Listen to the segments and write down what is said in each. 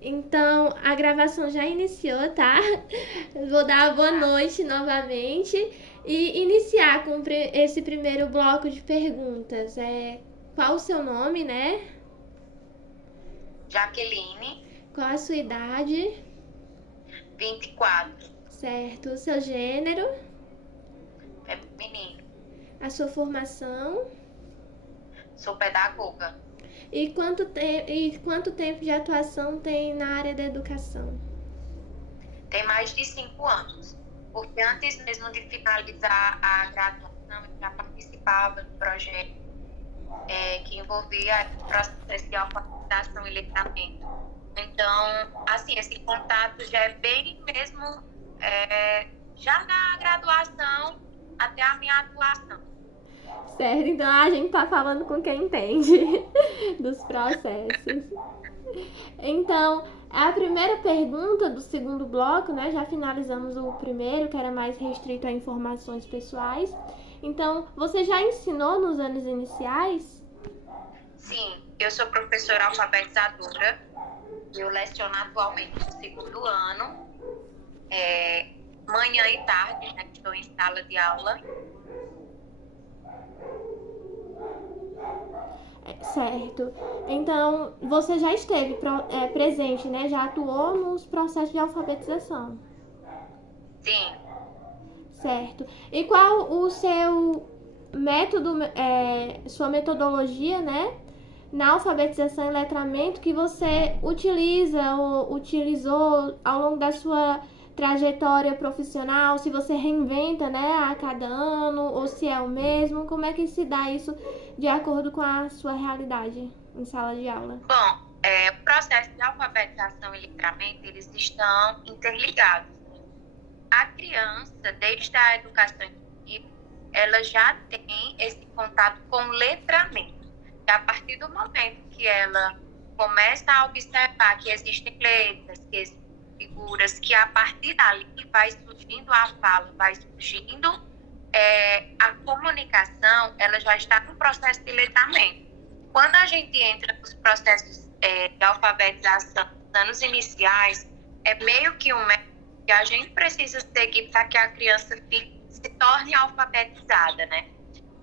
Então, a gravação já iniciou, tá? Vou dar a boa noite novamente e iniciar com esse primeiro bloco de perguntas. Qual o seu nome, né? Jaqueline, Qual a sua idade? 24, Certo. O seu gênero? feminino. A sua formação? Sou pedagoga. E quanto tempo de atuação tem na área da educação? Tem mais de 5 anos. Porque antes mesmo de finalizar a graduação, eu já participava do projeto que envolvia o processo de alfabetização e letramento. Então, assim, esse contato já é bem mesmo já na graduação até a minha atuação. Certo, então a gente tá falando com quem entende dos processos. Então, a primeira pergunta do segundo bloco, né? Já finalizamos o primeiro, que era mais restrito a informações pessoais. Então, você já ensinou nos anos iniciais? Sim, eu sou professora alfabetizadora. Eu leciono atualmente no segundo ano, manhã e tarde, né? Estou em sala de aula. Certo. Então, você já esteve presente, né? Já atuou nos processos de alfabetização. Sim, Certo. E qual o seu método, sua metodologia, né? Na alfabetização e letramento que você utiliza ou utilizou ao longo da sua trajetória profissional, se você reinventa, né, a cada ano, ou se é o mesmo, como é que se dá isso de acordo com a sua realidade em sala de aula? bom, o processo de alfabetização e letramento, eles estão interligados. A criança, desde a educação infantil, ela já tem esse contato com o letramento. E a partir do momento que ela começa a observar que existem letras, que existem figuras, que a partir dali vai surgindo a fala, vai surgindo a comunicação, ela já está no processo de letramento. Quando a gente entra nos processos de alfabetização nos anos iniciais, é meio que um método que a gente precisa seguir para que a criança se torne alfabetizada, né?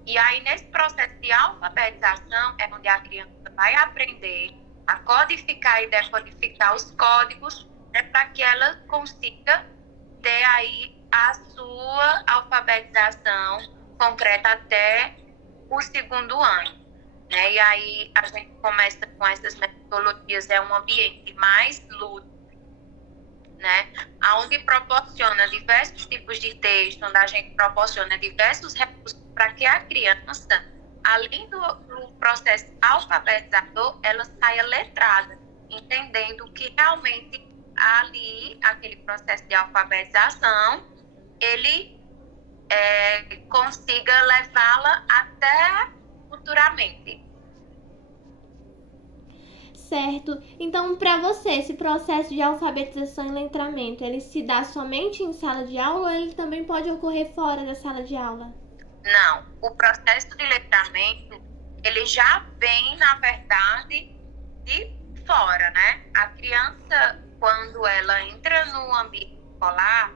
E aí, nesse processo de alfabetização, é onde a criança vai aprender a codificar e decodificar os códigos, né, para que ela consiga ter aí a sua alfabetização concreta até o segundo ano. Né? E aí a gente começa com essas metodologias, é um ambiente mais lúdico, né? Onde proporciona diversos tipos de texto, onde a gente proporciona diversos recursos para que a criança, além do processo alfabetizador, ela saia letrada, entendendo que realmente ali, aquele processo de alfabetização, ele consiga levá-la até futuramente. Certo. Então, para você, esse processo de alfabetização e letramento, ele se dá somente em sala de aula ou ele também pode ocorrer fora da sala de aula? Não, o processo de letramento, ele já vem, na verdade, de fora, né? A criança, quando ela entra no ambiente escolar,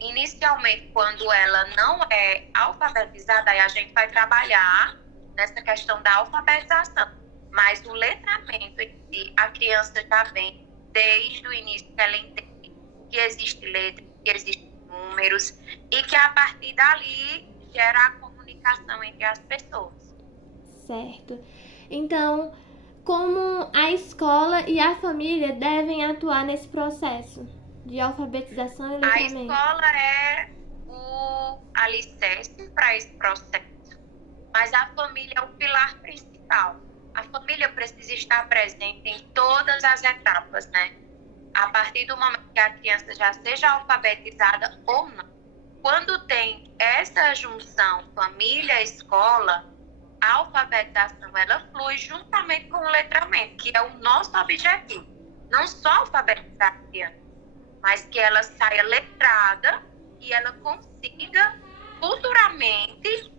inicialmente, quando ela não é alfabetizada, aí a gente vai trabalhar nessa questão da alfabetização. Mas o letramento em si, a criança já vem desde o início que ela entende que existe letra, que existem números e que a partir dali gera a comunicação entre as pessoas. Certo. Então, como a escola e a família devem atuar nesse processo de alfabetização e A letramento? escola é o alicerce para esse processo, mas a família é o pilar principal. A família precisa estar presente em todas as etapas, né? A partir do momento que a criança já seja alfabetizada ou não. Quando tem essa junção família-escola, a alfabetização ela flui juntamente com o letramento, que é o nosso objetivo. Não só alfabetizar a criança, mas que ela saia letrada e ela consiga futuramente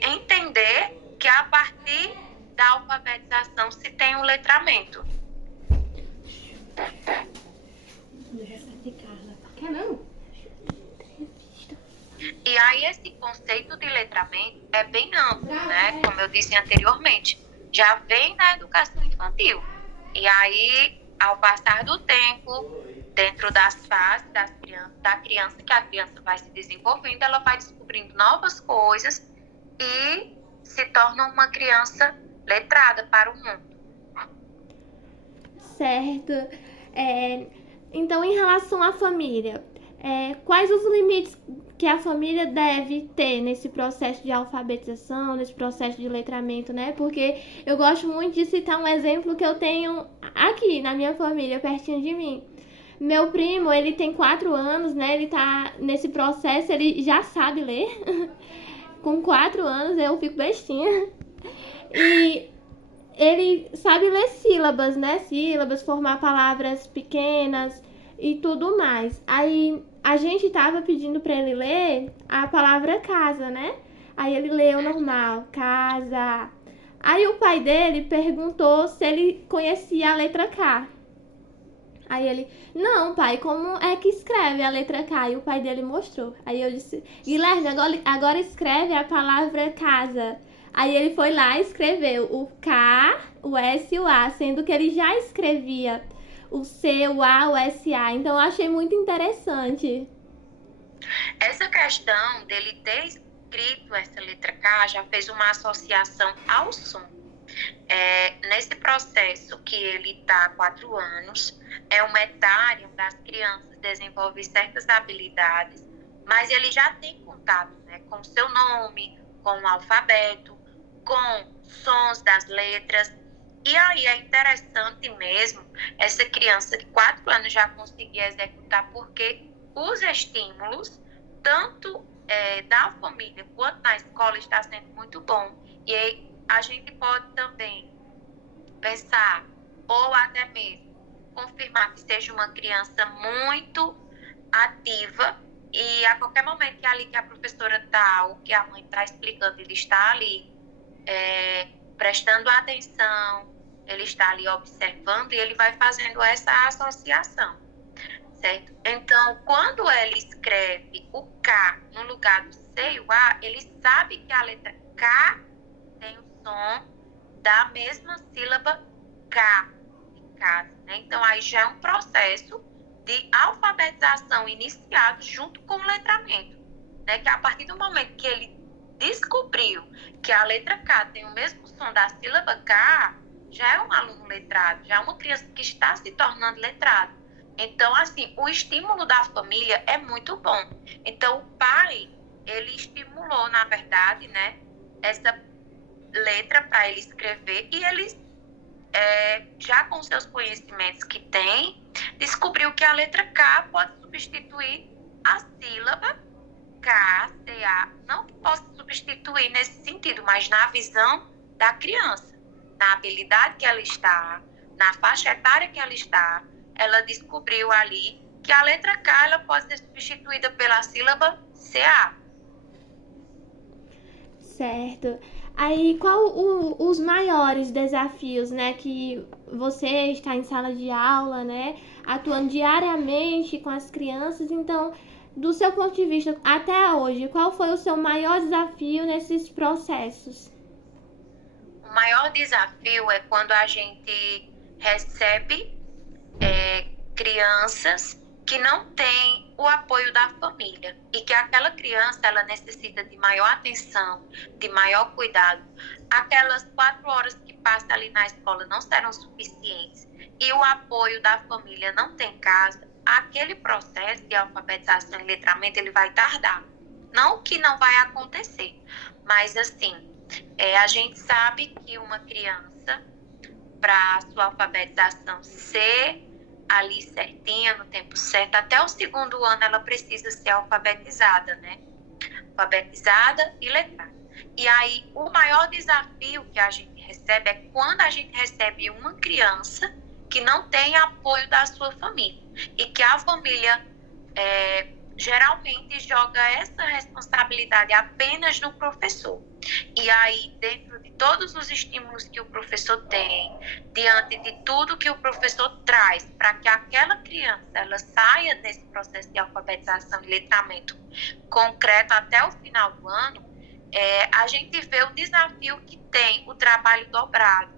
entender que a partir da alfabetização se tem o letramento. esse conceito de letramento é bem amplo, né? Como eu disse anteriormente, já vem na educação infantil. E aí, ao passar do tempo, dentro das fases da criança, que a criança vai se desenvolvendo, ela vai descobrindo novas coisas e se torna uma criança letrada para o mundo. Certo. Então, em relação à família, quais os limites que a família deve ter nesse processo de alfabetização, nesse processo de letramento, né? Porque eu gosto muito de citar um exemplo que eu tenho aqui na minha família, pertinho de mim. Meu primo, ele tem 4 anos, né? Ele tá nesse processo, ele já sabe ler. Com 4 anos eu fico bestinha. E ele sabe ler sílabas, né? Sílabas, formar palavras pequenas e tudo mais. Aí a gente tava pedindo pra ele ler a palavra casa, né? Aí ele leu normal, casa. Aí o pai dele perguntou se ele conhecia a letra K. Aí ele, não, pai, como é que escreve a letra K? E o pai dele mostrou. Aí eu disse, Guilherme, agora escreve a palavra casa. Aí ele foi lá e escreveu o K, o S e o A, sendo que ele já escrevia o C, o A, o S, A. Então eu achei muito interessante. Essa questão dele ter escrito essa letra K já fez uma associação ao som. Nesse processo que ele está há 4 anos, é uma etária das crianças desenvolve certas habilidades, mas ele já tem contato, né, com o seu nome, com o alfabeto, com sons das letras. E aí é interessante mesmo essa criança de 4 anos já conseguir executar, porque os estímulos, tanto da família quanto na escola, está sendo muito bom. E aí a gente pode também pensar, ou até mesmo confirmar que seja uma criança muito ativa e a qualquer momento que ali que a professora está ou que a mãe está explicando, ele está ali prestando atenção, ele está ali observando e ele vai fazendo essa associação, certo? Então, quando ele escreve o K no lugar do C e o A, ele sabe que a letra K tem o som da mesma sílaba K, de casa, né? Então, aí já é um processo de alfabetização iniciado junto com o letramento, né? Que a partir do momento que ele descobriu que a letra K tem o mesmo som da sílaba K, já é um aluno letrado, já é uma criança que está se tornando letrado. Então, assim, o estímulo da família é muito bom. Então, o pai, ele estimulou, na verdade, né, essa letra para ele escrever e ele, já com seus conhecimentos que tem, descobriu que a letra K pode substituir a sílaba K, C, A. Não que possa substituir nesse sentido, mas na visão da criança, na habilidade que ela está, na faixa etária que ela está, ela descobriu ali que a letra K ela pode ser substituída pela sílaba CA. Certo. Aí, qual os maiores desafios, né, que você está em sala de aula, né, atuando diariamente com as crianças? Então, do seu ponto de vista, até hoje, qual foi o seu maior desafio nesses processos? O maior desafio é quando a gente recebe crianças que não têm o apoio da família e que aquela criança ela necessita de maior atenção, de maior cuidado. Aquelas 4 horas que passa ali na escola não serão suficientes e o apoio da família não tem em casa, aquele processo de alfabetização e letramento ele vai tardar. Não que não vai acontecer, mas assim, a gente sabe que uma criança, para a sua alfabetização ser ali certinha, no tempo certo, até o 2º ano ela precisa ser alfabetizada, né? Alfabetizada e letrada. E aí, o maior desafio que a gente recebe é quando a gente recebe uma criança que não tem apoio da sua família e que a família geralmente joga essa responsabilidade apenas no professor. E aí, dentro de todos os estímulos que o professor tem, diante de tudo que o professor traz, para que aquela criança ela saia desse processo de alfabetização e letramento concreto até o final do ano, a gente vê o desafio que tem o trabalho dobrado,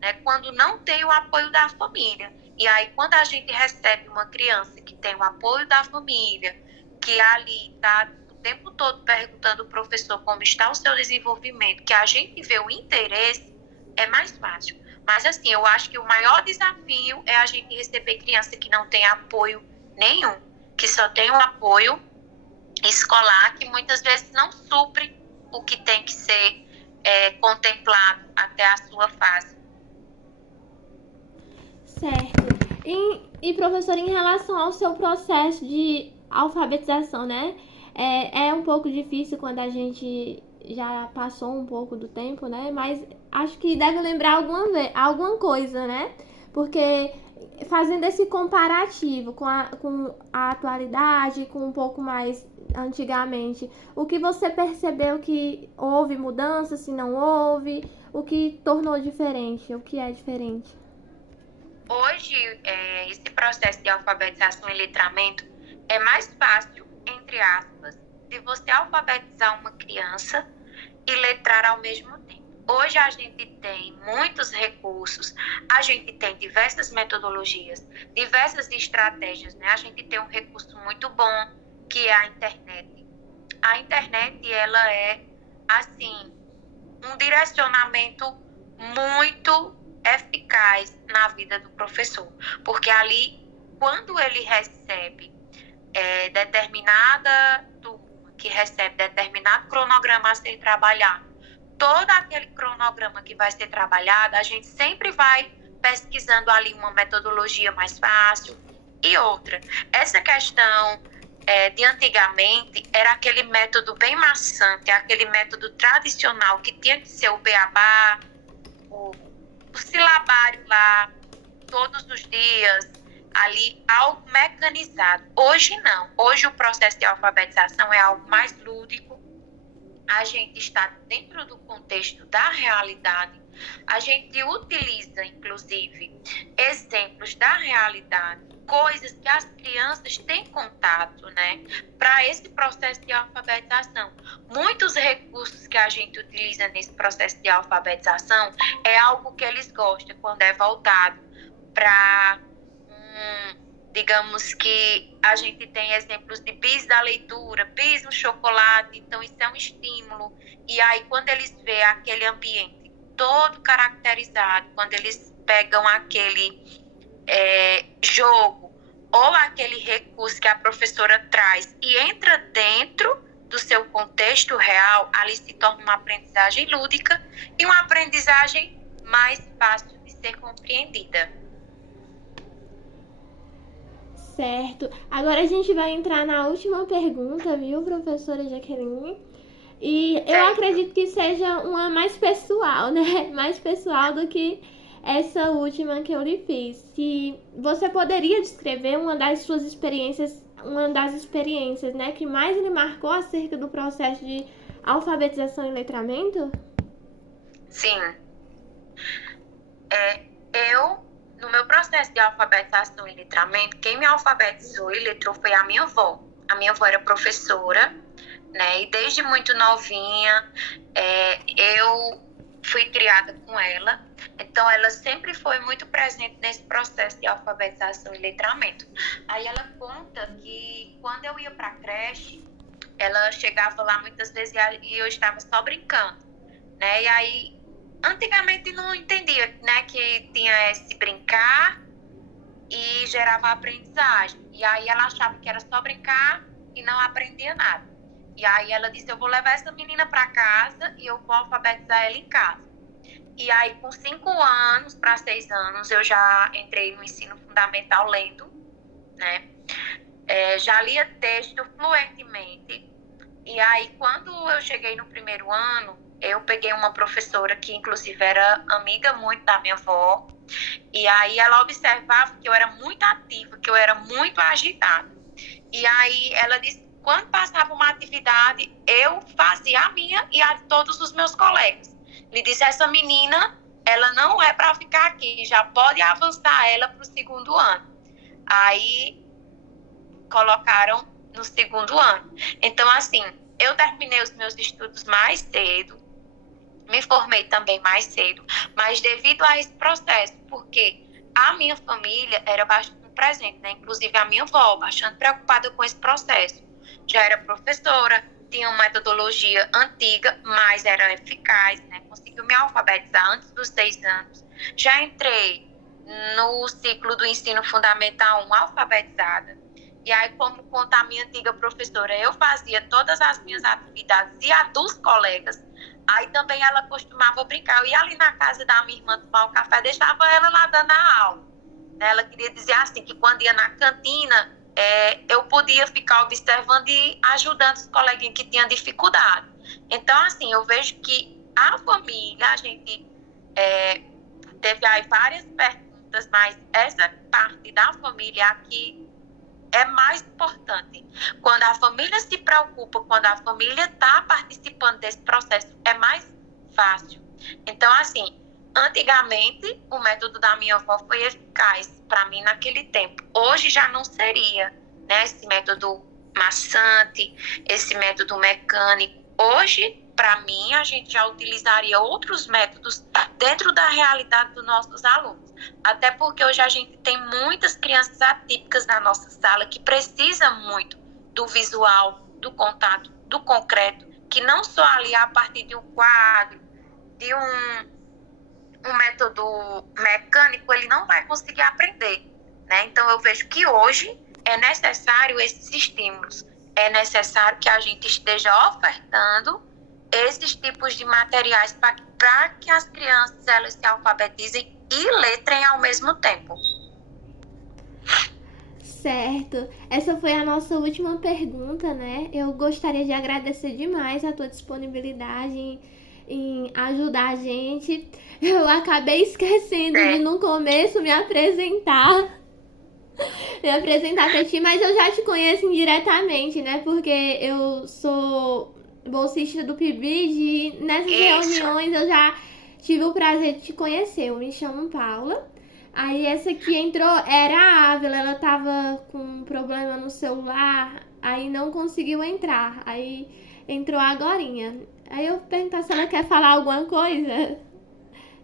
né? Quando não tem o apoio da família. E aí, quando a gente recebe uma criança que tem o apoio da família, que ali está o tempo todo perguntando ao professor como está o seu desenvolvimento, que a gente vê o interesse, é mais fácil. Mas, assim, eu acho que o maior desafio é a gente receber criança que não tem apoio nenhum, que só tem um apoio escolar, que muitas vezes não supre o que tem que ser contemplado até a sua fase. Certo. E professor, em relação ao seu processo de alfabetização, né? É um pouco difícil quando a gente já passou um pouco do tempo, né? Mas acho que deve lembrar alguma coisa, né? Porque fazendo esse comparativo com a atualidade, com um pouco mais antigamente, o que você percebeu que houve mudança, se não houve, o que tornou diferente, o que é diferente? Hoje, esse processo de alfabetização e letramento é mais fácil, entre aspas, de você alfabetizar uma criança e letrar ao mesmo tempo. Hoje a gente tem muitos recursos, a gente tem diversas metodologias, diversas estratégias, né? A gente tem um recurso muito bom, que é a internet. A internet, ela é, assim, um direcionamento muito eficaz na vida do professor, porque ali, quando ele recebe determinada turma, que recebe determinado cronograma a ser trabalhado, todo aquele cronograma que vai ser trabalhado, a gente sempre vai pesquisando ali uma metodologia mais fácil e outra. Essa questão de antigamente era aquele método bem maçante, aquele método tradicional que tinha que ser o beabá, o silabário lá, todos os dias, ali, algo mecanizado. Hoje não. Hoje o processo de alfabetização é algo mais lúdico. A gente está dentro do contexto da realidade. A gente utiliza, inclusive, exemplos da realidade, coisas que as crianças têm contato, né, para esse processo de alfabetização. Muitos recursos que a gente utiliza nesse processo de alfabetização é algo que eles gostam quando é voltado para, digamos que a gente tem exemplos de bis da leitura, bis no chocolate, então isso é um estímulo. E aí quando eles veem aquele ambiente todo caracterizado, quando eles pegam aquele jogo ou aquele recurso que a professora traz e entra dentro do seu contexto real, ali se torna uma aprendizagem lúdica e uma aprendizagem mais fácil de ser compreendida. Certo. Agora a gente vai entrar na última pergunta, viu, professora Jaqueline? E eu acredito que seja uma mais pessoal, né? Mais pessoal do que essa última que eu lhe fiz. Se você poderia descrever uma das suas experiências, né, que mais lhe marcou acerca do processo de alfabetização e letramento? Sim. No meu processo de alfabetização e letramento, quem me alfabetizou e letrou foi a minha avó. A minha avó era professora, né? E desde muito novinha, eu fui criada com ela. Então, ela sempre foi muito presente nesse processo de alfabetização e letramento. Aí ela conta que quando eu ia para a creche, ela chegava lá muitas vezes e eu estava só brincando, né? E aí, antigamente não entendia, né, que tinha esse brincar e gerava aprendizagem. E aí ela achava que era só brincar e não aprendia nada. E aí ela disse, eu vou levar essa menina para casa e eu vou alfabetizar ela em casa. E aí, com 5 anos para 6 anos, eu já entrei no ensino fundamental lendo, né? Já lia texto fluentemente. E aí, quando eu cheguei no primeiro ano, eu peguei uma professora que, inclusive, era amiga muito da minha avó. E aí, ela observava que eu era muito ativa, que eu era muito agitada. E aí, ela disse quando passava uma atividade, eu fazia a minha e a de todos os meus colegas. Ele disse, essa menina, ela não é para ficar aqui, já pode avançar ela para o segundo ano. Aí, colocaram no segundo ano. Então, assim, eu terminei os meus estudos mais cedo, me formei também mais cedo, mas devido a esse processo, porque a minha família era bastante presente, né? Inclusive a minha avó, bastante preocupada com esse processo. Já era professora, tinha uma metodologia antiga, mas era eficaz, né? Conseguiu me alfabetizar antes dos 6 anos. Já entrei no ciclo do ensino fundamental 1 alfabetizada. E aí, como conta a minha antiga professora, eu fazia todas as minhas atividades e a dos colegas. Aí também ela costumava brincar. Eu ia ali na casa da minha irmã tomar um café, deixava ela lá dando a aula. Ela queria dizer assim, que quando ia na cantina, eu podia ficar observando e ajudando os coleguinhas que tinham dificuldade. Então, assim, eu vejo que a família, a gente teve aí várias perguntas, mas essa parte da família aqui é mais importante. Quando a família se preocupa, quando a família está participando desse processo, é mais fácil. Então, assim, antigamente, o método da minha avó foi eficaz para mim naquele tempo. Hoje já não seria, né? Esse método maçante, esse método mecânico. Hoje, para mim, a gente já utilizaria outros métodos dentro da realidade dos nossos alunos. Até porque hoje a gente tem muitas crianças atípicas na nossa sala que precisam muito do visual, do contato, do concreto, que não só ali a partir de um quadro, de um método mecânico, ele não vai conseguir aprender, né? Então, eu vejo que hoje é necessário esses estímulos, é necessário que a gente esteja ofertando esses tipos de materiais para que as crianças elas se alfabetizem e letrem ao mesmo tempo. Certo. Essa foi a nossa última pergunta, né? Eu gostaria de agradecer demais a tua disponibilidade em ajudar a gente. Eu acabei esquecendo de no começo me apresentar pra ti, mas eu já te conheço indiretamente, né? Porque eu sou bolsista do PIBID e nessas reuniões eu já tive o prazer de te conhecer. Eu me chamo Paula. Aí essa que entrou era a Ávila, ela tava com um problema no celular, aí não conseguiu entrar. Aí entrou agorinha. Aí eu perguntar se ela quer falar alguma coisa.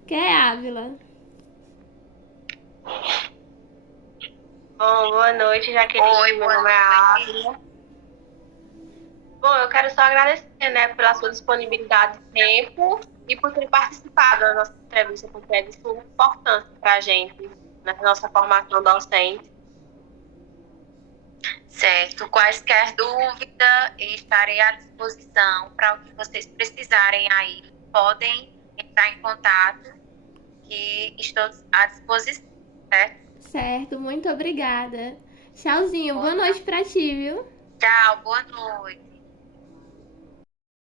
Quer, Ávila? Bom, boa noite, Jaqueline. Oi, Meu nome é Ávila. Bom, eu quero só agradecer, né, pela sua disponibilidade de tempo e por ter participado da nossa entrevista, porque é de suma importância para a gente, na nossa formação docente. Certo. Quaisquer dúvidas, estarei à disposição para o que vocês precisarem aí. Podem entrar em contato, que estou à disposição, certo? Certo, muito obrigada. Tchauzinho, boa noite pra ti, viu? Tchau, boa noite.